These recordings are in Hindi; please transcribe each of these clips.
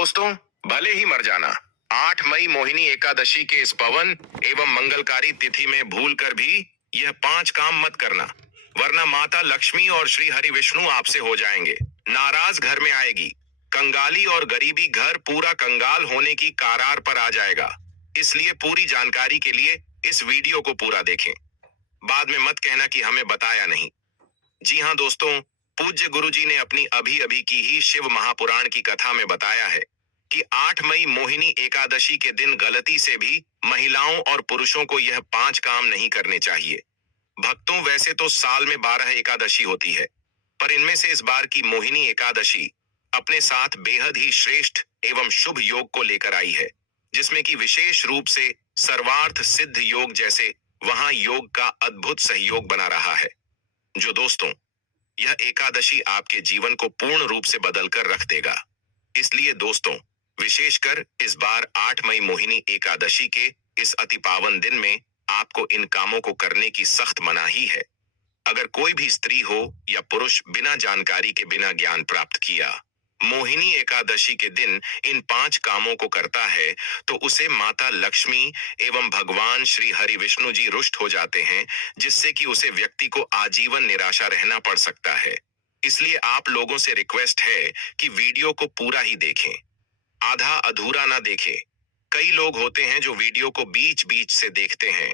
दोस्तों, भले ही मर जाना, 8 मई मोहिनी एकादशी के इस पवन एवं मंगलकारी तिथि में भूल कर भी यह 5 काम मत करना, वरना माता लक्ष्मी और श्री हरि विष्णु आपसे हो जाएंगे नाराज। घर में आएगी कंगाली और गरीबी, घर पूरा कंगाल होने की कगार पर आ जाएगा। इसलिए पूरी जानकारी के लिए इस वीडियो को पूरा देखें, बाद में मत कहना कि हमें बताया नहीं। जी हाँ दोस्तों, पूज्य गुरुजी ने अपनी अभी अभी की ही शिव महापुराण की कथा में बताया है कि 8 मई मोहिनी एकादशी के दिन गलती से भी महिलाओं और पुरुषों को यह 5 काम नहीं करने चाहिए। भक्तों, वैसे तो साल में 12 एकादशी होती है, पर इनमें से इस बार की मोहिनी एकादशी अपने साथ बेहद ही श्रेष्ठ एवं शुभ योग को लेकर आई है, जिसमें कि विशेष रूप से सर्वार्थ सिद्ध योग जैसे वहां योग का अद्भुत सहयोग बना रहा है। जो दोस्तों, यह एकादशी आपके जीवन को पूर्ण रूप से बदल कर रख देगा। इसलिए दोस्तों, विशेषकर इस बार 8 मई मोहिनी एकादशी के इस अति पावन दिन में आपको इन कामों को करने की सख्त मनाही है। अगर कोई भी स्त्री हो या पुरुष बिना जानकारी के, बिना ज्ञान प्राप्त किया मोहिनी एकादशी के दिन इन 5 कामों को करता है, तो उसे माता लक्ष्मी एवं भगवान श्री हरि विष्णु जी रुष्ट हो जाते हैं, जिससे कि उसे व्यक्ति को आजीवन निराशा रहना पड़ सकता है। इसलिए आप लोगों से रिक्वेस्ट है कि वीडियो को पूरा ही देखें, आधा अधूरा ना देखें। कई लोग होते हैं जो वीडियो को बीच बीच से देखते हैं,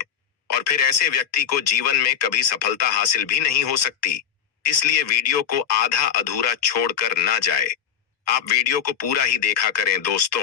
और फिर ऐसे व्यक्ति को जीवन में कभी सफलता हासिल भी नहीं हो सकती। इसलिए वीडियो को आधा अधूरा छोड़कर ना जाए, आप वीडियो को पूरा ही देखा करें। दोस्तों,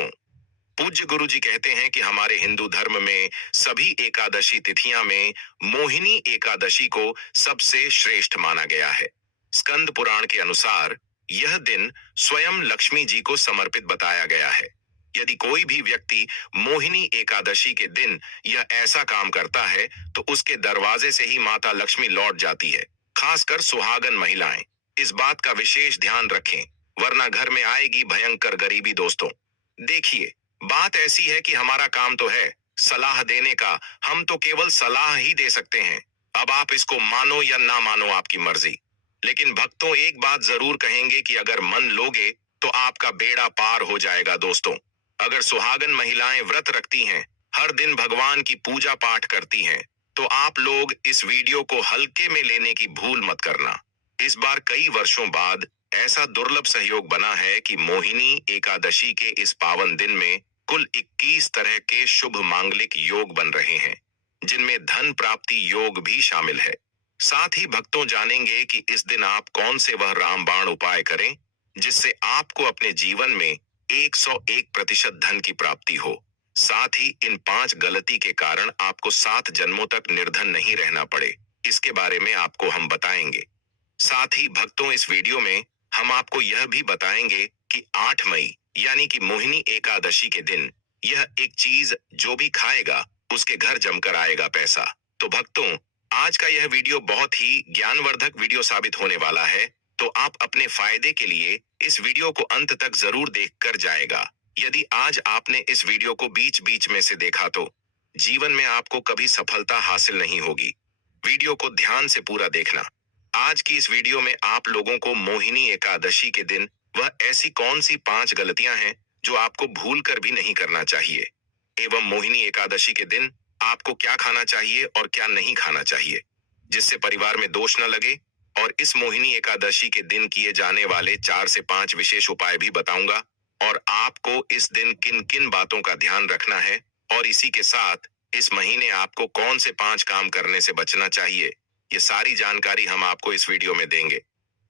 पूज्य गुरु जी कहते हैं कि हमारे हिंदू धर्म में सभी एकादशी तिथियां में मोहिनी एकादशी को सबसे श्रेष्ठ माना गया है। स्कंद पुराण के अनुसार यह दिन स्वयं लक्ष्मी जी को समर्पित बताया गया है। यदि कोई भी व्यक्ति मोहिनी एकादशी के दिन यह ऐसा काम करता है, तो उसके दरवाजे से ही माता लक्ष्मी लौट जाती है। खासकर सुहागन महिलाएं इस बात का विशेष ध्यान रखें, वरना घर में आएगी भयंकर गरीबी। दोस्तों देखिए, बात ऐसी है कि हमारा काम तो है सलाह देने का, हम तो केवल सलाह ही दे सकते हैं। अब आप इसको मानो या ना मानो, आपकी मर्जी। लेकिन भक्तों, एक बात जरूर कहेंगे कि अगर मन लोगे तो आपका बेड़ा पार हो जाएगा। दोस्तों, अगर सुहागन महिलाएं व्रत रखती हैं, हर दिन भगवान की पूजा पाठ करती हैं, तो आप लोग इस वीडियो को हल्के में लेने की भूल मत करना। इस बार कई वर्षों बाद ऐसा दुर्लभ सहयोग बना है कि मोहिनी एकादशी के इस पावन दिन में कुल 21 तरह के शुभ मांगलिक योग बन रहे हैं, जिनमें धन प्राप्ति योग भी शामिल है। साथ ही भक्तों जानेंगे कि इस दिन आप कौन से वह रामबाण उपाय करें जिससे आपको अपने जीवन में 101% धन की प्राप्ति हो। साथ ही इन 5 गलती के कारण आपको 7 जन्मों तक निर्धन नहीं रहना पड़े, इसके बारे में आपको हम बताएंगे। साथ ही भक्तों, इस वीडियो में हम आपको यह भी बताएंगे कि 8 मई यानी कि मोहिनी एकादशी के दिन यह एक चीज जो भी खाएगा उसके घर जमकर आएगा पैसा। तो भक्तों, आज का यह वीडियो बहुत ही ज्ञानवर्धक वीडियो साबित होने वाला है, तो आप अपने फायदे के लिए इस वीडियो को अंत तक जरूर देख कर जाएगा। यदि आज आपने इस वीडियो को बीच बीच में से देखा तो जीवन में आपको कभी सफलता हासिल नहीं होगी। वीडियो को ध्यान से पूरा देखना। आज की इस वीडियो में आप लोगों को मोहिनी एकादशी के दिन वह ऐसी कौन सी 5 गलतियां हैं जो आपको भूल कर भी नहीं करना चाहिए, एवं मोहिनी एकादशी के दिन आपको क्या खाना चाहिए और क्या नहीं खाना चाहिए, जिससे परिवार में दोष न लगे। और इस मोहिनी एकादशी के दिन किए जाने वाले 4 से 5 विशेष उपाय भी बताऊंगा, और आपको इस दिन किन किन बातों का ध्यान रखना है, और इसी के साथ इस महीने आपको कौन से 5 काम करने से बचना चाहिए, ये सारी जानकारी हम आपको इस वीडियो में देंगे।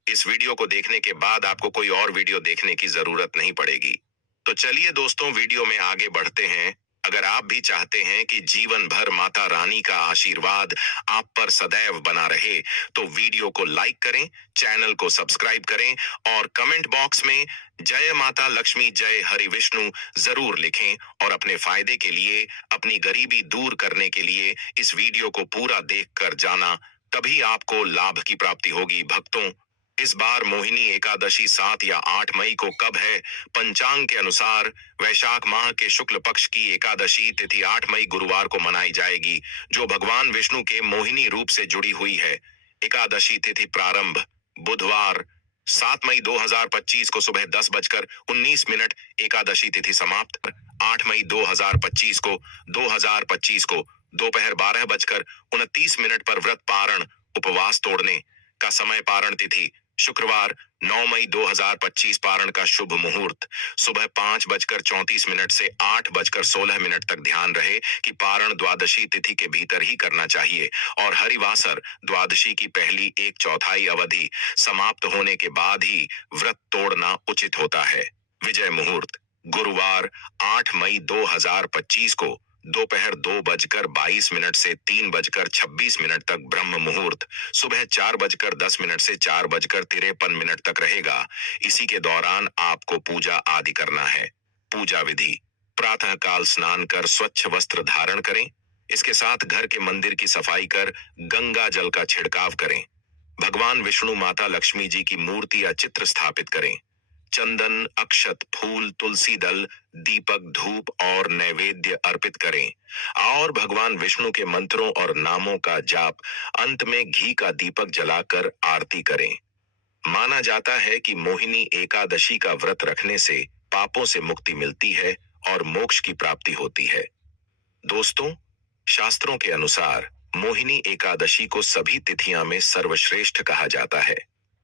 इस वीडियो को देखने के बाद आपको कोई और वीडियो देखने की जरूरत नहीं पड़ेगी। तो चलिए दोस्तों, वीडियो में आगे बढ़ते हैं। अगर आप भी चाहते हैं कि जीवन भर माता रानी का आशीर्वाद आप पर सदैव बना रहे, तो वीडियो को लाइक करें, चैनल को सब्सक्राइब करें, और कमेंट बॉक्स में जय माता लक्ष्मी, जय हरि विष्णु जरूर लिखें। और अपने फायदे के लिए, अपनी गरीबी दूर करने के लिए इस वीडियो को पूरा देख कर जाना, तभी आपको लाभ की प्राप्ति होगी। भक्तों, इस बार मोहिनी एकादशी 7 या 8 मई को कब है? पंचांग के अनुसार वैशाख माह के शुक्ल पक्ष की एकादशी तिथि 8 मई गुरुवार को मनाई जाएगी, जो भगवान विष्णु के मोहिनी रूप से जुड़ी हुई है। एकादशी तिथि प्रारंभ बुधवार 7 मई 2025 को सुबह 10:19 एकादशी तिथि समाप्त। 8 मई 2025 को दोपहर 12:29 पर व्रत पारण उपवास तोड़ने का समय। पारण तिथि शुक्रवार 9 मई 2025। पारण का शुभ मुहूर्त सुबह 5:34 से 8:16 तक। ध्यान रहे कि पारण द्वादशी तिथि के भीतर ही करना चाहिए और हरिवासर द्वादशी की पहली 1/4 अवधि समाप्त होने के बाद ही व्रत तोड़ना उचित होता है। विजय मुहूर्त गुरुवार 8 मई 2025 को दोपहर 2:22 से 3:26 तक। ब्रह्म मुहूर्त सुबह 4:10 से 4:53 तक रहेगा। इसी के दौरान आपको पूजा आदि करना है। पूजा विधि प्रातःकाल स्नान कर स्वच्छ वस्त्र धारण करें। इसके साथ घर के मंदिर की सफाई कर गंगा जल का छिड़काव करें। भगवान विष्णु माता लक्ष्मी जी की मूर्ति या चित्र स्थापित करें। चंदन, अक्षत, फूल, तुलसी दल, दीपक, धूप और नैवेद्य अर्पित करें और भगवान विष्णु के मंत्रों और नामों का जाप। अंत में घी का दीपक जलाकर आरती करें। माना जाता है कि मोहिनी एकादशी का व्रत रखने से पापों से मुक्ति मिलती है और मोक्ष की प्राप्ति होती है। दोस्तों, शास्त्रों के अनुसार मोहिनी एकादशी को सभी तिथियां में सर्वश्रेष्ठ कहा जाता है,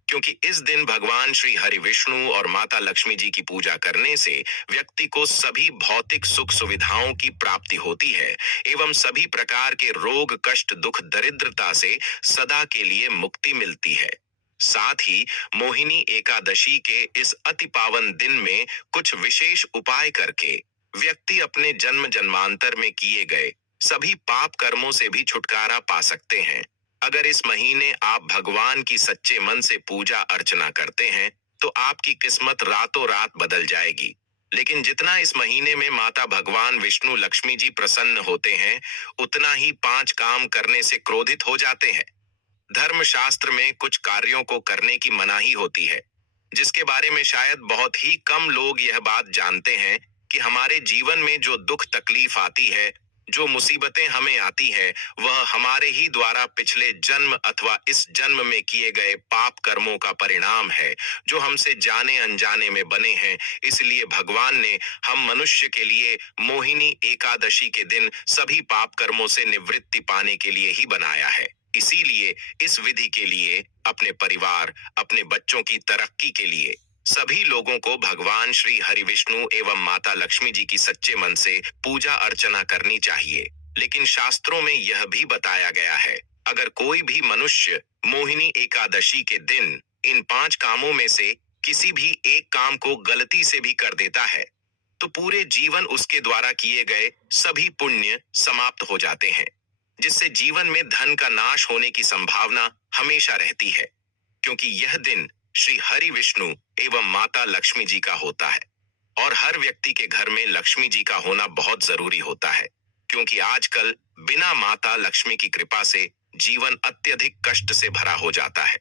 क्योंकि इस दिन भगवान श्री हरि विष्णु और माता लक्ष्मी जी की पूजा करने से व्यक्ति को सभी भौतिक सुख सुविधाओं की प्राप्ति होती है एवं सभी प्रकार के रोग, कष्ट, दुख, दरिद्रता से सदा के लिए मुक्ति मिलती है। साथ ही मोहिनी एकादशी के इस अति पावन दिन में कुछ विशेष उपाय करके व्यक्ति अपने जन्म जन्मांतर में किए गए सभी पाप कर्मों से भी छुटकारा पा सकते हैं। अगर इस महीने आप भगवान की सच्चे मन से पूजा अर्चना करते हैं तो आपकी किस्मत रातों रात बदल जाएगी। लेकिन जितना इस महीने में माता भगवान विष्णु लक्ष्मी जी प्रसन्न होते हैं, उतना ही 5 काम करने से क्रोधित हो जाते हैं। धर्मशास्त्र में कुछ कार्यों को करने की मनाही होती है, जिसके बारे में शायद बहुत ही कम लोग यह बात जानते हैं कि हमारे जीवन में जो दुख तकलीफ आती है, जो मुसीबतें हमें आती है, वह हमारे ही द्वारा पिछले जन्म अथवा इस जन्म में किए गए पाप कर्मों का परिणाम है, जो हमसे जाने अनजाने में बने हैं। इसलिए भगवान ने हम मनुष्य के लिए मोहिनी एकादशी के दिन सभी पाप कर्मों से निवृत्ति पाने के लिए ही बनाया है। इसीलिए इस विधि के लिए अपने परिवार, अपने बच्चों की तरक्की के लिए सभी लोगों को भगवान श्री हरि विष्णु एवं माता लक्ष्मी जी की सच्चे मन से पूजा अर्चना करनी चाहिए। लेकिन शास्त्रों में यह भी बताया गया है, अगर कोई भी मनुष्य मोहिनी एकादशी के दिन इन 5 कामों में से किसी भी एक काम को गलती से भी कर देता है, तो पूरे जीवन उसके द्वारा किए गए सभी पुण्य समाप्त हो जाते हैं, जिससे जीवन में धन का नाश होने की संभावना हमेशा रहती है, क्योंकि यह दिन श्री हरि विष्णु एवं माता लक्ष्मी जी का होता है और हर व्यक्ति के घर में लक्ष्मी जी का होना बहुत जरूरी होता है, क्योंकि आजकल बिना माता लक्ष्मी की कृपा से जीवन अत्यधिक कष्ट से भरा हो जाता है।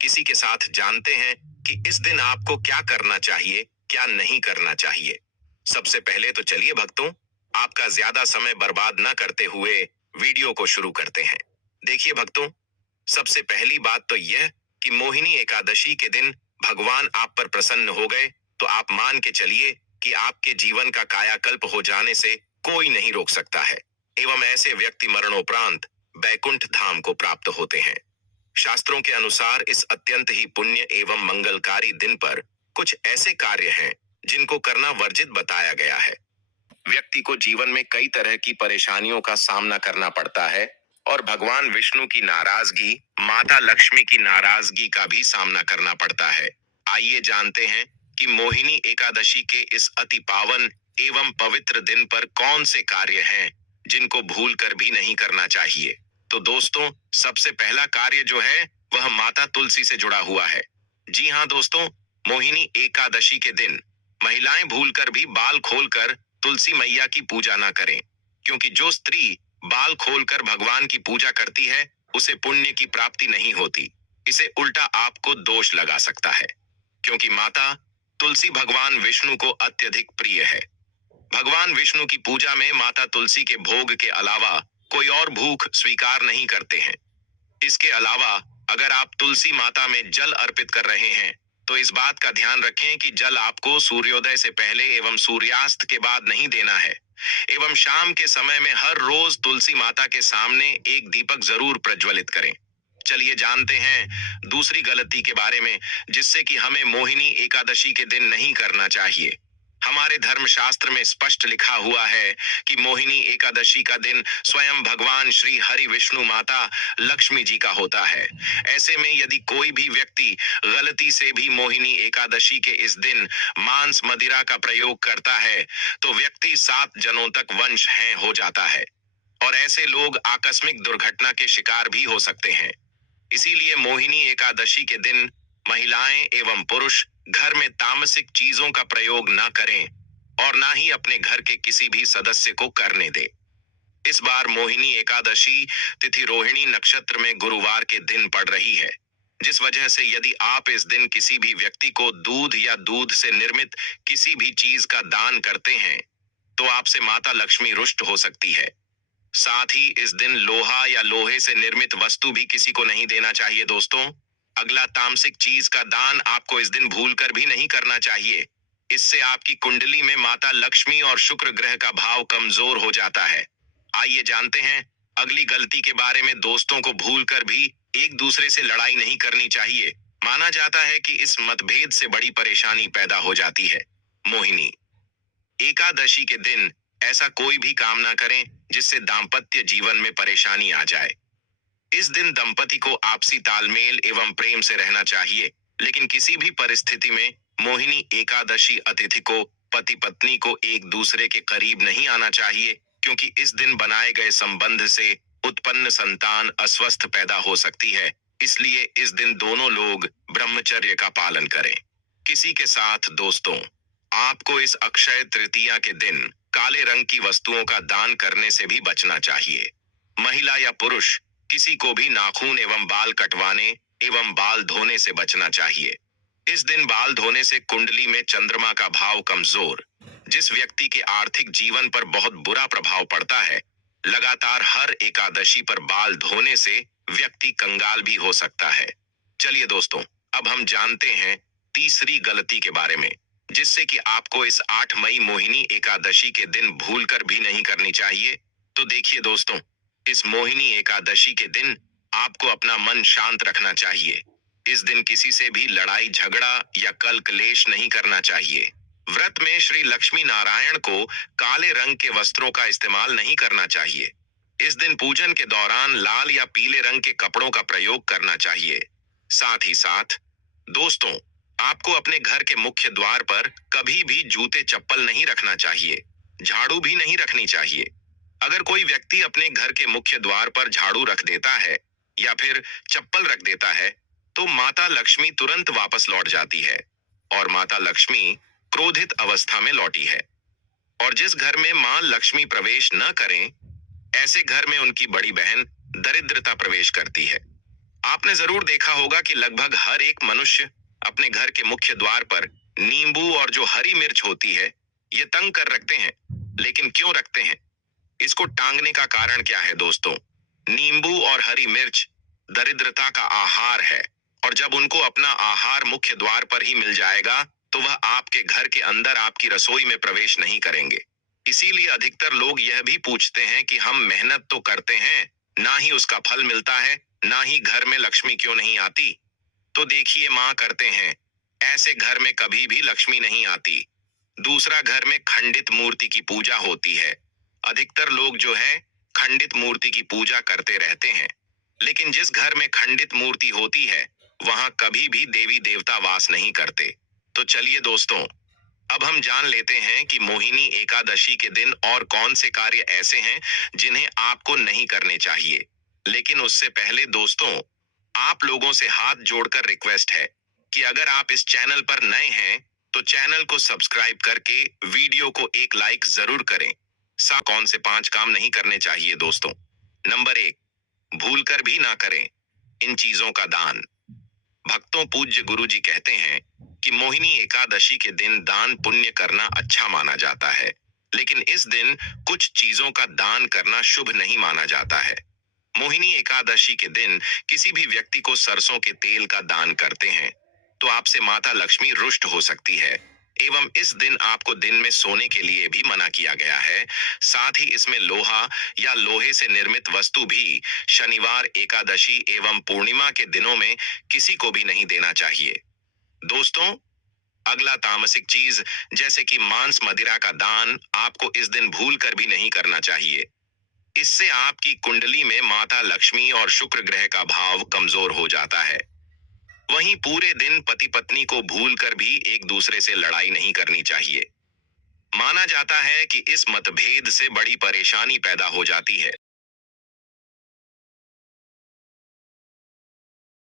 किसी के साथ जानते हैं कि इस दिन आपको क्या करना चाहिए, क्या नहीं करना चाहिए। सबसे पहले तो चलिए भक्तों, आपका ज्यादा समय बर्बाद न करते हुए वीडियो को शुरू करते हैं। देखिए भक्तों, सबसे पहली बात तो यह कि मोहिनी एकादशी के दिन भगवान आप पर प्रसन्न हो गए तो आप मान के चलिए कि आपके जीवन का कायाकल्प हो जाने से कोई नहीं रोक सकता है एवं ऐसे व्यक्ति मरणोपरांत बैकुंठ धाम को प्राप्त होते हैं। शास्त्रों के अनुसार इस अत्यंत ही पुण्य एवं मंगलकारी दिन पर कुछ ऐसे कार्य हैं जिनको करना वर्जित बताया गया है। व्यक्ति को जीवन में कई तरह की परेशानियों का सामना करना पड़ता है और भगवान विष्णु की नाराजगी, माता लक्ष्मी की नाराजगी का भी सामना करना पड़ता है। आइए जानते हैं कि मोहिनी एकादशी के इस अति पावन एवं पवित्र दिन पर कौन से कार्य हैं जिनको भूल कर भी नहीं करना चाहिए। तो दोस्तों, सबसे पहला कार्य जो है वह माता तुलसी से जुड़ा हुआ है। जी हाँ दोस्तों, मोहिनी एकादशी के दिन महिलाएं भूलकर भी बाल खोलकर तुलसी मैया की पूजा ना करें, क्योंकि जो स्त्री बाल खोलकर भगवान की पूजा करती है उसे पुण्य की प्राप्ति नहीं होती। इसे उल्टा आपको दोष लगा सकता है, क्योंकि माता तुलसी भगवान विष्णु को अत्यधिक प्रिय है। भगवान विष्णु की पूजा में माता तुलसी के भोग के अलावा कोई और भूख स्वीकार नहीं करते हैं। इसके अलावा अगर आप तुलसी माता में जल अर्पित कर रहे हैं तो इस बात का ध्यान रखें कि जल आपको सूर्योदय से पहले एवं सूर्यास्त के बाद नहीं देना है। एवं शाम के समय में हर रोज तुलसी माता के सामने एक दीपक जरूर प्रज्वलित करें। चलिए जानते हैं दूसरी गलती के बारे में, जिससे कि हमें मोहिनी एकादशी के दिन नहीं करना चाहिए। हमारे धर्मशास्त्र में स्पष्ट लिखा हुआ है कि मोहिनी एकादशी का दिन स्वयं भगवान श्री हरि विष्णु माता लक्ष्मी जी का होता है। ऐसे में यदि कोई भी व्यक्ति गलती से भी मोहिनी एकादशी के इस दिन मांस मदिरा का प्रयोग करता है तो व्यक्ति 7 जनों तक वंशहीन हो जाता है और ऐसे लोग आकस्मिक दुर्घटना के शिकार भी हो सकते हैं। इसीलिए मोहिनी एकादशी के दिन महिलाएं एवं पुरुष घर में तामसिक चीजों का प्रयोग न करें और ना ही अपने घर के किसी भी सदस्य को करने दे। इस बार मोहिनी एकादशी तिथि रोहिणी नक्षत्र में गुरुवार के दिन पड़ रही है, जिस वजह से यदि आप इस दिन किसी भी व्यक्ति को दूध या दूध से निर्मित किसी भी चीज का दान करते हैं तो आपसे माता लक्ष्मी रुष्ट हो सकती है। साथ ही इस दिन लोहा या लोहे से निर्मित वस्तु भी किसी को नहीं देना चाहिए दोस्तों। अगला, तामसिक चीज का दान आपको इस दिन भूलकर भी नहीं करना चाहिए। इससे आपकी कुंडली में माता लक्ष्मी और शुक्र ग्रह का भाव कमजोर हो जाता है। आइए जानते हैं अगली गलती के बारे में। दोस्तों को भूलकर भी एक दूसरे से लड़ाई नहीं करनी चाहिए। माना जाता है कि इस मतभेद से बड़ी परेशानी पैदा हो जाती है। मोहिनी एकादशी के दिन ऐसा कोई भी काम ना करें जिससे दाम्पत्य जीवन में परेशानी आ जाए। इस दिन दंपति को आपसी तालमेल एवं प्रेम से रहना चाहिए, लेकिन किसी भी परिस्थिति में मोहिनी एकादशी अतिथि को, पति पत्नी को एक दूसरे के करीब नहीं आना चाहिए, क्योंकि इस दिन बनाए गए संबंध से उत्पन्न संतान अस्वस्थ पैदा हो सकती है। इसलिए इस दिन दोनों लोग ब्रह्मचर्य का पालन करें। किसी के साथ दोस्तों, आपको इस अक्षय तृतीया के दिन काले रंग की वस्तुओं का दान करने से भी बचना चाहिए। महिला या पुरुष किसी को भी नाखून एवं बाल कटवाने एवं बाल धोने से बचना चाहिए। इस दिन बाल धोने से कुंडली में चंद्रमा का भाव कमजोर, जिस व्यक्ति के आर्थिक जीवन पर बहुत बुरा प्रभाव पड़ता है। लगातार हर एकादशी पर बाल धोने से व्यक्ति कंगाल भी हो सकता है। चलिए दोस्तों, अब हम जानते हैं तीसरी गलती के बारे में, जिससे कि आपको इस 8 मई मोहिनी एकादशी के दिन भूलकर भी नहीं करनी चाहिए। तो देखिए दोस्तों, इस मोहिनी एकादशी के दिन आपको अपना मन शांत रखना चाहिए। इस दिन किसी से भी लड़ाई झगड़ा या कल क्लेश नहीं करना चाहिए। व्रत में श्री लक्ष्मी नारायण को काले रंग के वस्त्रों का इस्तेमाल नहीं करना चाहिए। इस दिन पूजन के दौरान लाल या पीले रंग के कपड़ों का प्रयोग करना चाहिए। साथ ही साथ दोस्तों, आपको अपने घर के मुख्य द्वार पर कभी भी जूते चप्पल नहीं रखना चाहिए। झाड़ू भी नहीं रखनी चाहिए। अगर कोई व्यक्ति अपने घर के मुख्य द्वार पर झाड़ू रख देता है या फिर चप्पल रख देता है तो माता लक्ष्मी तुरंत वापस लौट जाती है और माता लक्ष्मी क्रोधित अवस्था में लौटी है। और जिस घर में मां लक्ष्मी प्रवेश न करें, ऐसे घर में उनकी बड़ी बहन दरिद्रता प्रवेश करती है। आपने जरूर देखा होगा कि लगभग हर एक मनुष्य अपने घर के मुख्य द्वार पर नींबू और जो हरी मिर्च होती है ये तंग कर रखते हैं। लेकिन क्यों रखते हैं? इसको टांगने का कारण क्या है दोस्तों? नींबू और हरी मिर्च दरिद्रता का आहार है और जब उनको अपना आहार मुख्य द्वार पर ही मिल जाएगा तो वह आपके घर के अंदर आपकी रसोई में प्रवेश नहीं करेंगे। इसीलिए अधिकतर लोग यह भी पूछते हैं कि हम मेहनत तो करते हैं, ना ही उसका फल मिलता है, ना ही घर में लक्ष्मी क्यों नहीं आती। तो देखिए, मां करते हैं, ऐसे घर में कभी भी लक्ष्मी नहीं आती। दूसरा, घर में खंडित मूर्ति की पूजा होती है। अधिकतर लोग जो है खंडित मूर्ति की पूजा करते रहते हैं, लेकिन जिस घर में खंडित मूर्ति होती है वहां कभी भी देवी देवता वास नहीं करते। तो चलिए दोस्तों, अब हम जान लेते हैं कि मोहिनी एकादशी के दिन और कौन से कार्य ऐसे हैं जिन्हें आपको नहीं करने चाहिए। लेकिन उससे पहले दोस्तों, आप लोगों से हाथ जोड़कर रिक्वेस्ट है कि अगर आप इस चैनल पर नए हैं तो चैनल को सब्सक्राइब करके वीडियो को एक लाइक जरूर करें। कौन से 5 काम नहीं करने चाहिए दोस्तों? नंबर 1, भूलकर भी ना करें इन चीजों का दान। भक्तों, पूज्य गुरु जी कहते हैं कि मोहिनी एकादशी के दिन दान पुण्य करना अच्छा माना जाता है, लेकिन इस दिन कुछ चीजों का दान करना शुभ नहीं माना जाता है। मोहिनी एकादशी के दिन किसी भी व्यक्ति को सरसों के तेल का दान करते हैं तो आपसे माता लक्ष्मी रुष्ट हो सकती है एवं इस दिन आपको दिन में सोने के लिए भी मना किया गया है। साथ ही इसमें लोहा या लोहे से निर्मित वस्तु भी शनिवार, एकादशी एवं पूर्णिमा के दिनों में किसी को भी नहीं देना चाहिए। दोस्तों, अगला तामसिक चीज जैसे कि मांस मदिरा का दान आपको इस दिन भूल कर भी नहीं करना चाहिए। इससे आपकी कुंडली में माता लक्ष्मी और शुक्र ग्रह का भाव कमजोर हो जाता है। वहीं पूरे दिन पति पत्नी को भूल कर भी एक दूसरे से लड़ाई नहीं करनी चाहिए। माना जाता है कि इस मतभेद से बड़ी परेशानी पैदा हो जाती है। इस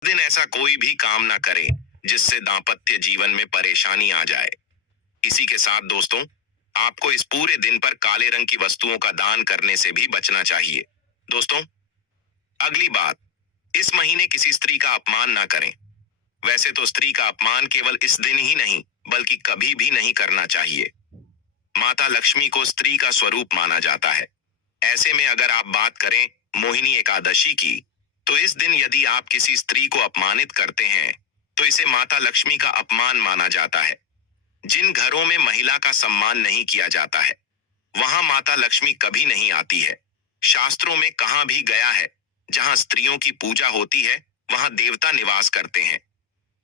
दिन ऐसा कोई भी काम ना करें जिससे दांपत्य जीवन में परेशानी आ जाए। इसी के साथ दोस्तों, आपको इस पूरे दिन पर काले रंग की वस्तुओं का दान करने से भी बचना चाहिए। दोस्तों, अगली बात, इस महीने किसी स्त्री का अपमान ना करें। वैसे तो स्त्री का अपमान केवल इस दिन ही नहीं बल्कि कभी भी नहीं करना चाहिए। माता लक्ष्मी को स्त्री का स्वरूप माना जाता है। ऐसे में अगर आप बात करें मोहिनी एकादशी की, तो इस दिन यदि आप किसी स्त्री को अपमानित करते हैं तो इसे माता लक्ष्मी का अपमान माना जाता है। जिन घरों में महिला का सम्मान नहीं किया जाता है वहां माता लक्ष्मी कभी नहीं आती है। शास्त्रों में कहा भी गया है, जहां स्त्रियों की पूजा होती है वहां देवता निवास करते हैं।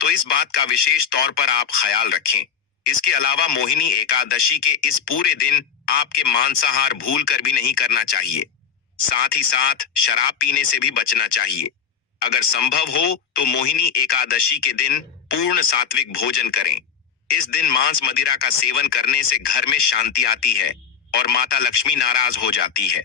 तो इस बात का विशेष तौर पर आप ख्याल रखें। इसके अलावा मोहिनी एकादशी के इस पूरे दिन आपके मांसाहार भूल कर भी नहीं करना चाहिए। साथ ही साथ शराब पीने से भी बचना चाहिए। अगर संभव हो तो मोहिनी एकादशी के दिन पूर्ण सात्विक भोजन करें। इस दिन मांस मदिरा का सेवन करने से घर में शांति आती है और माता लक्ष्मी नाराज हो जाती है।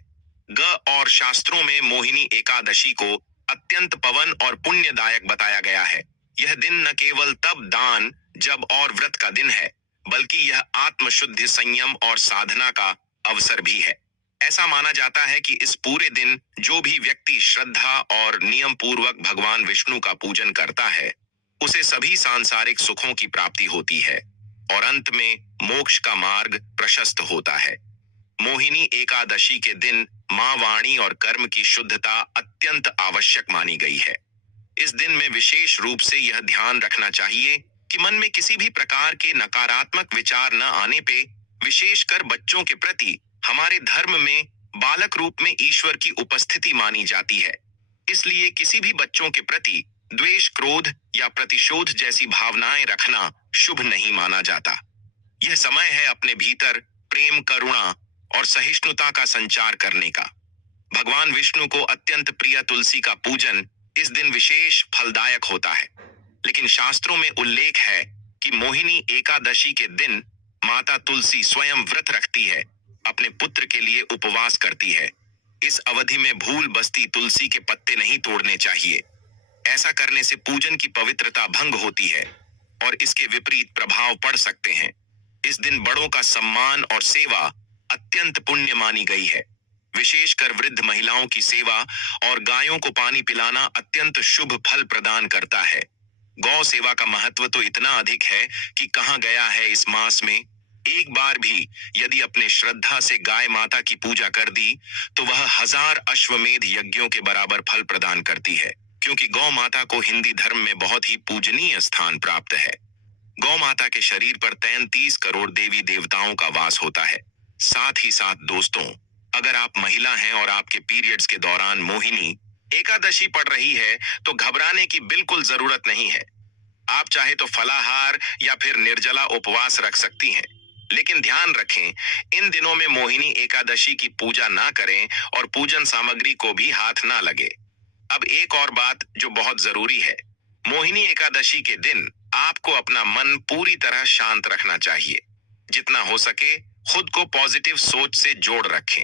और शास्त्रों में मोहिनी एकादशी को अत्यंत पवन और पुण्यदायक बताया गया है। यह दिन न केवल तब दान जब और व्रत का दिन है बल्कि यह आत्मशुद्धि, संयम और साधना का अवसर भी है। ऐसा माना जाता है कि इस पूरे दिन जो भी व्यक्ति श्रद्धा और नियम पूर्वक भगवान विष्णु का पूजन करता है उसे सभी सांसारिक सुखों की प्राप्ति होती है और अंत में मोक्ष का मार्ग प्रशस्त होता है। मोहिनी एकादशी के दिन मां वाणी और कर्म की शुद्धता अत्यंत आवश्यक मानी गई है। इस दिन में विशेष रूप से यह ध्यान रखना चाहिए कि मन में किसी भी प्रकार के नकारात्मक विचार न आने पे, विशेषकर बच्चों के प्रति हमारे धर्म में बालक रूप में ईश्वर की उपस्थिति मानी जाती है। इसलिए किसी भी बच्चों के प्रति द्वेष, क्रोध या प्रतिशोध जैसी भावनाएं रखना शुभ नहीं माना जाता। यह समय है अपने भीतर प्रेम, करुणा और सहिष्णुता का संचार करने का। भगवान विष्णु को अत्यंत प्रिय तुलसी का पूजन इस दिन विशेष फलदायक होता है। लेकिन शास्त्रों में उल्लेख है कि मोहिनी एकादशी के दिन माता तुलसी स्वयं व्रत रखती है, अपने पुत्र के लिए उपवास करती है। इस अवधि में भूल बस्ती तुलसी के पत्ते नहीं तोड़ने चाहिए। ऐसा करने से पूजन की पवित्रता भंग होती है और इसके विपरीत प्रभाव पड़ सकते हैं। इस दिन बड़ों का सम्मान और सेवा अत्यंत पुण्य मानी गई है। विशेषकर वृद्ध महिलाओं की सेवा और गायों को पानी पिलाना अत्यंत शुभ फल प्रदान करता है। गौ सेवा का महत्व तो इतना अधिक है कि कहा गया है इस मास में एक बार भी यदि अपने श्रद्धा से गाय माता की पूजा कर दी तो वह 1000 अश्वमेध यज्ञों के बराबर फल प्रदान करती है, क्योंकि गौ माता को हिंदी धर्म में बहुत ही पूजनीय स्थान प्राप्त है। गौ माता के शरीर पर 33 करोड़ देवी देवताओं का वास होता है। साथ ही साथ दोस्तों, अगर आप महिला हैं और आपके पीरियड्स के दौरान मोहिनी एकादशी पड़ रही है तो घबराने की बिल्कुल जरूरत नहीं है। आप चाहे तो फलाहार या फिर निर्जला उपवास रख सकती हैं। लेकिन ध्यान रखें, इन दिनों में मोहिनी एकादशी की पूजा ना करें और पूजन सामग्री को भी हाथ ना लगे। अब एक और बात जो बहुत जरूरी है, मोहिनी एकादशी के दिन आपको अपना मन पूरी तरह शांत रखना चाहिए। जितना हो सके खुद को पॉजिटिव सोच से जोड़ रखें।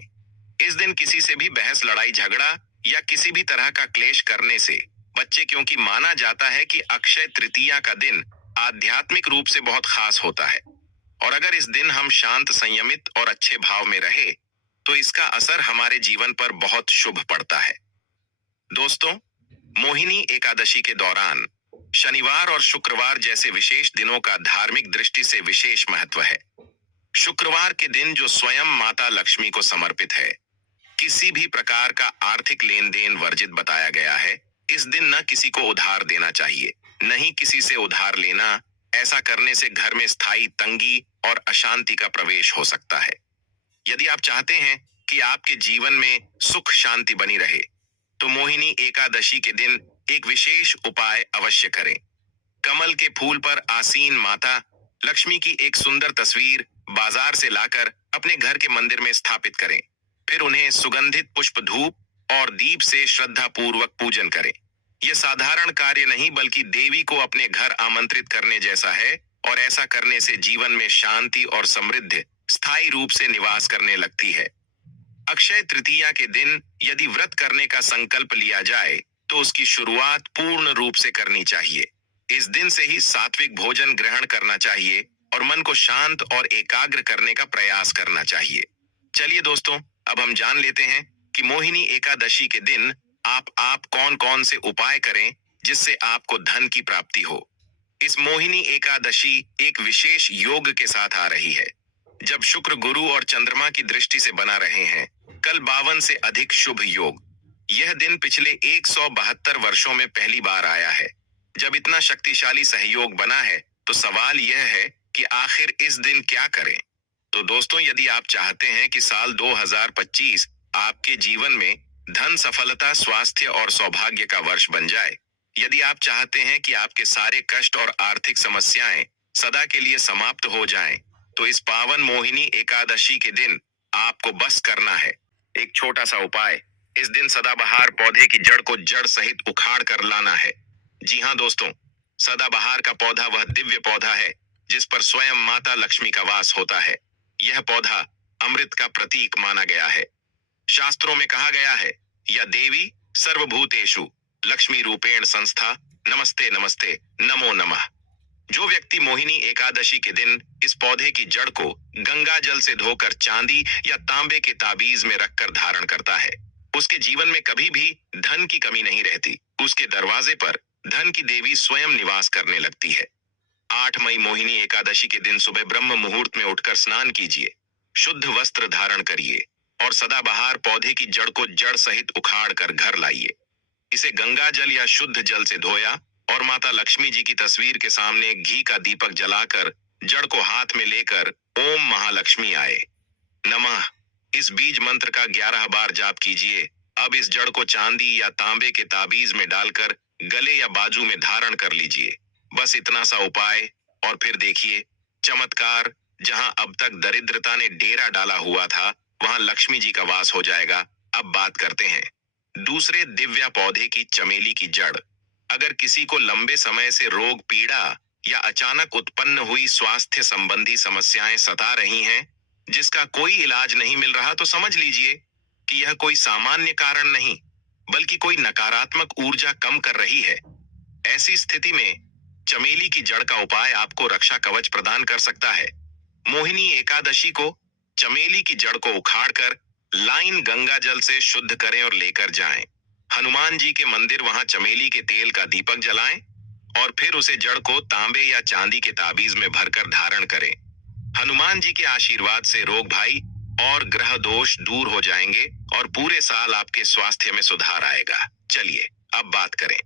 इस दिन किसी से भी बहस, लड़ाई झगड़ा या किसी भी तरह का क्लेश करने से बच्चे, क्योंकि माना जाता है कि अक्षय तृतीया का दिन आध्यात्मिक रूप से बहुत खास होता है और अगर इस दिन हम शांत, संयमित और अच्छे भाव में रहे तो इसका असर हमारे जीवन पर बहुत शुभ पड़ता है। दोस्तों, मोहिनी एकादशी के दौरान शनिवार और शुक्रवार जैसे विशेष दिनों का धार्मिक दृष्टि से विशेष महत्व है। शुक्रवार के दिन जो स्वयं माता लक्ष्मी को समर्पित है, किसी भी प्रकार का आर्थिक लेन देन वर्जित बताया गया है। इस दिन न किसी को उधार देना चाहिए, नहीं किसी से उधार लेना। ऐसा करने से घर में स्थायी तंगी और अशांति का प्रवेश हो सकता है। यदि आप चाहते हैं कि आपके जीवन में सुख शांति बनी रहे, तो मोहिनी एकादशी के दिन एक विशेष उपाय अवश्य करें। कमल के फूल पर आसीन माता लक्ष्मी की एक सुंदर तस्वीर बाजार से लाकर अपने घर के मंदिर में स्थापित करें। फिर उन्हें सुगंधित पुष्प, धूप और दीप से श्रद्धा पूर्वक पूजन करें। यह साधारण कार्य नहीं बल्कि देवी को अपने घर आमंत्रित करने जैसा है, और ऐसा करने से जीवन में शांति और समृद्धि स्थायी रूप से निवास करने लगती है। अक्षय तृतीया के दिन यदि व्रत करने का संकल्प लिया जाए तो उसकी शुरुआत पूर्ण रूप से करनी चाहिए। इस दिन से ही सात्विक भोजन ग्रहण करना चाहिए और मन को शांत और एकाग्र करने का प्रयास करना चाहिए। चलिए दोस्तों, अब हम जान लेते हैं कि मोहिनी एकादशी के दिन आप कौन कौन से उपाय करें जिससे आपको धन की प्राप्ति हो। इस मोहिनी एकादशी एक विशेष योग के साथ आ रही है, जब शुक्र, गुरु और चंद्रमा की दृष्टि से बना रहे हैं कल 52 से अधिक शुभ योग। यह दिन पिछले 172 वर्षों में पहली बार आया है जब इतना शक्तिशाली सहयोग बना है। तो सवाल यह है कि आखिर इस दिन क्या करें। तो दोस्तों, यदि आप चाहते हैं कि साल 2025 आपके जीवन में धन, सफलता, स्वास्थ्य और सौभाग्य का वर्ष बन जाए, यदि आप चाहते हैं कि आपके सारे कष्ट और आर्थिक समस्याएं सदा के लिए समाप्त हो जाएं, तो इस पावन मोहिनी एकादशी के दिन आपको बस करना है एक छोटा सा उपाय। इस दिन सदाबहार पौधे की जड़ को जड़ सहित उखाड़ कर लाना है। जी हाँ दोस्तों, सदाबहार का पौधा वह दिव्य पौधा है जिस पर स्वयं माता लक्ष्मी का वास होता है। यह पौधा अमृत का प्रतीक माना गया है। शास्त्रों में कहा गया है, या देवी सर्वभूतेषु लक्ष्मी रूपेण संस्था, नमस्ते नमस्ते नमो नमः। जो व्यक्ति मोहिनी एकादशी के दिन इस पौधे की जड़ को गंगा जल से धोकर चांदी या तांबे के ताबीज में रखकर धारण करता है, उसके जीवन में कभी भी धन की कमी नहीं रहती। उसके दरवाजे पर धन की देवी स्वयं निवास करने लगती है। 8 मई मोहिनी एकादशी के दिन सुबह ब्रह्म मुहूर्त में उठकर स्नान कीजिए, शुद्ध वस्त्र धारण करिए और सदाबहार पौधे की जड़ को जड़ सहित उखाड़ कर घर लाइए। इसे गंगा जल या शुद्ध जल से धोया और माता लक्ष्मी जी की तस्वीर के सामने घी का दीपक जलाकर जड़ को हाथ में लेकर ओम महालक्ष्मी आए नमः इस बीज मंत्र का 11 बार जाप कीजिए। अब इस जड़ को चांदी या तांबे के ताबीज में डालकर गले या बाजू में धारण कर लीजिए। बस इतना सा उपाय, और फिर देखिए चमत्कार। जहां अब तक दरिद्रता ने डेरा डाला हुआ था, वहां लक्ष्मी जी का वास हो जाएगा। अब बात करते हैं दूसरे दिव्या पौधे की, चमेली की जड़। अगर किसी को लंबे समय से रोग, पीड़ा या अचानक उत्पन्न हुई स्वास्थ्य संबंधी समस्याएं सता रही हैं, जिसका कोई इलाज नहीं मिल रहा, तो समझ लीजिए कि यह कोई सामान्य कारण नहीं बल्कि कोई नकारात्मक ऊर्जा कम कर रही है। ऐसी स्थिति में चमेली की जड़ का उपाय आपको रक्षा कवच प्रदान कर सकता है। मोहिनी एकादशी को चमेली की जड़ को उखाड़कर लाइन गंगा जल से शुद्ध करें और लेकर जाएं। हनुमान जी के मंदिर वहां चमेली के तेल का दीपक जलाएं और फिर उसे जड़ को तांबे या चांदी के ताबीज में भरकर धारण करें। हनुमान जी के आशीर्वाद से रोग भाई और ग्रह दोष दूर हो जाएंगे और पूरे साल आपके स्वास्थ्य में सुधार आएगा। चलिए अब बात करें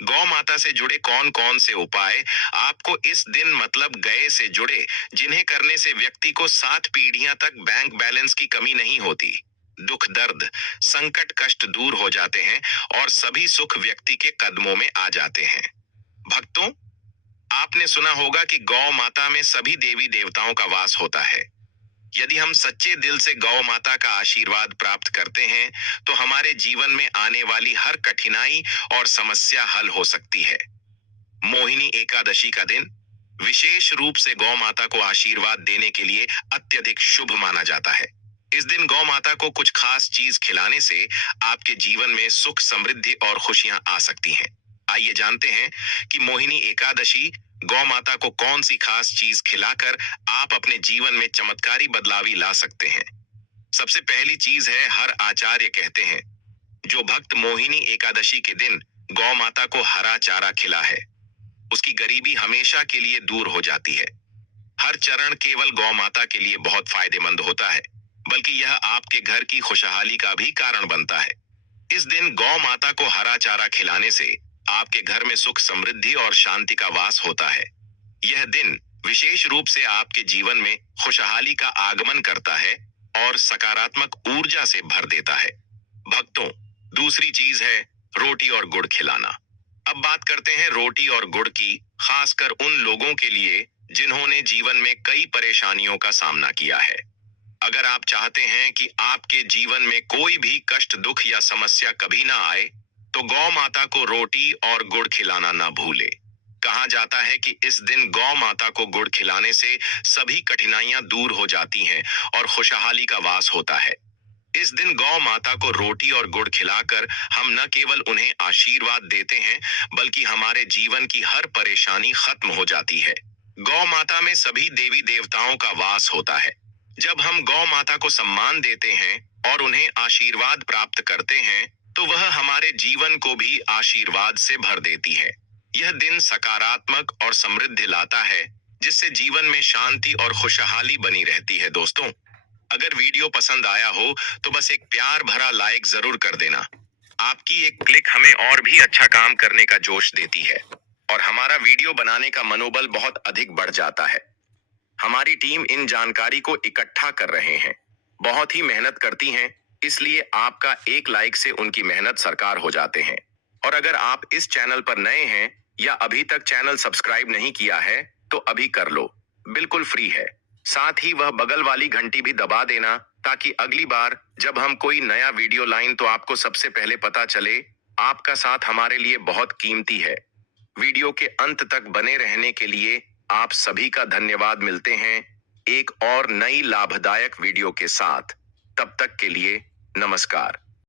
गौ माता से जुड़े कौन कौन से उपाय आपको इस दिन, मतलब गए से जुड़े, जिन्हें करने से व्यक्ति को 7 पीढ़ियां तक बैंक बैलेंस की कमी नहीं होती, दुख, दर्द, संकट, कष्ट दूर हो जाते हैं और सभी सुख व्यक्ति के कदमों में आ जाते हैं। भक्तों, आपने सुना होगा कि गौ माता में सभी देवी देवताओं का वास होता है। यदि हम सच्चे दिल से गौ माता का आशीर्वाद प्राप्त करते हैं तो हमारे जीवन में आने वाली हर कठिनाई और समस्या हल हो सकती है। मोहिनी एकादशी का दिन विशेष रूप से गौ माता को आशीर्वाद देने के लिए अत्यधिक शुभ माना जाता है। इस दिन गौ माता को कुछ खास चीज खिलाने से आपके जीवन में सुख, समृद्धि और खुशियां आ सकती हैं। आइए जानते हैं कि मोहिनी एकादशी गौ माता को कौन सी खास चीज खिलाकर आप अपने जीवन में चमत्कारी बदलावी ला सकते हैं। सबसे पहली चीज है, हर आचार्य कहते हैं जो भक्त मोहिनी एकादशी के दिन गौ माता को हरा चारा खिला है, उसकी गरीबी हमेशा के लिए दूर हो जाती है। हर चरण केवल गौ माता के लिए बहुत फायदेमंद होता है, बल्कि यह आपके घर की खुशहाली का भी कारण बनता है। इस दिन गौ माता को हरा चारा खिलाने से आपके घर में सुख, समृद्धि और शांति का वास होता है। यह दिन विशेष रूप से आपके जीवन में खुशहाली का आगमन करता है और सकारात्मक ऊर्जा से भर देता है। भक्तों, दूसरी चीज है रोटी और गुड़ खिलाना। अब बात करते हैं रोटी और गुड़ की, खासकर उन लोगों के लिए जिन्होंने जीवन में कई परेशानियों का सामना किया है। अगर आप चाहते हैं कि आपके जीवन में कोई भी कष्ट, दुख या समस्या कभी ना आए, तो गौ माता को रोटी और गुड़ खिलाना ना भूले। कहा जाता है कि इस दिन गौ माता को गुड़ खिलाने से सभी कठिनाइयां दूर हो जाती हैं और खुशहाली का वास होता है। इस दिन गौ माता को रोटी और गुड़ खिलाकर हम न केवल उन्हें आशीर्वाद देते हैं, बल्कि हमारे जीवन की हर परेशानी खत्म हो जाती है। गौ माता में सभी देवी देवताओं का वास होता है। जब हम गौ माता को सम्मान देते हैं और उन्हें आशीर्वाद प्राप्त करते हैं, तो वह हमारे जीवन को भी आशीर्वाद से भर देती है। यह दिन सकारात्मक और समृद्धि लाता है, जिससे जीवन में शांति और खुशहाली बनी रहती है। दोस्तों, अगर वीडियो पसंद आया हो तो बस एक प्यार भरा लाइक जरूर कर देना। आपकी एक क्लिक हमें और भी अच्छा काम करने का जोश देती है और हमारा वीडियो बनाने का मनोबल बहुत अधिक बढ़ जाता है। हमारी टीम इन जानकारी को इकट्ठा कर रहे हैं, बहुत ही मेहनत करती हैं, इसलिए आपका एक लाइक से उनकी मेहनत साकार हो जाते हैं। और अगर आप इस चैनल पर नए हैं या अभी तक चैनल सब्सक्राइब नहीं किया है, तो अभी कर लो, बिल्कुल फ्री है। साथ ही वह बगल वाली घंटी भी दबा देना, ताकि अगली बार जब हम कोई नया वीडियो लाएं तो आपको सबसे पहले पता चले। आपका साथ हमारे लिए बहुत कीमती है। वीडियो के अंत तक बने रहने के लिए आप सभी का धन्यवाद। मिलते हैं एक और नई लाभदायक वीडियो के साथ। तब तक के लिए नमस्कार।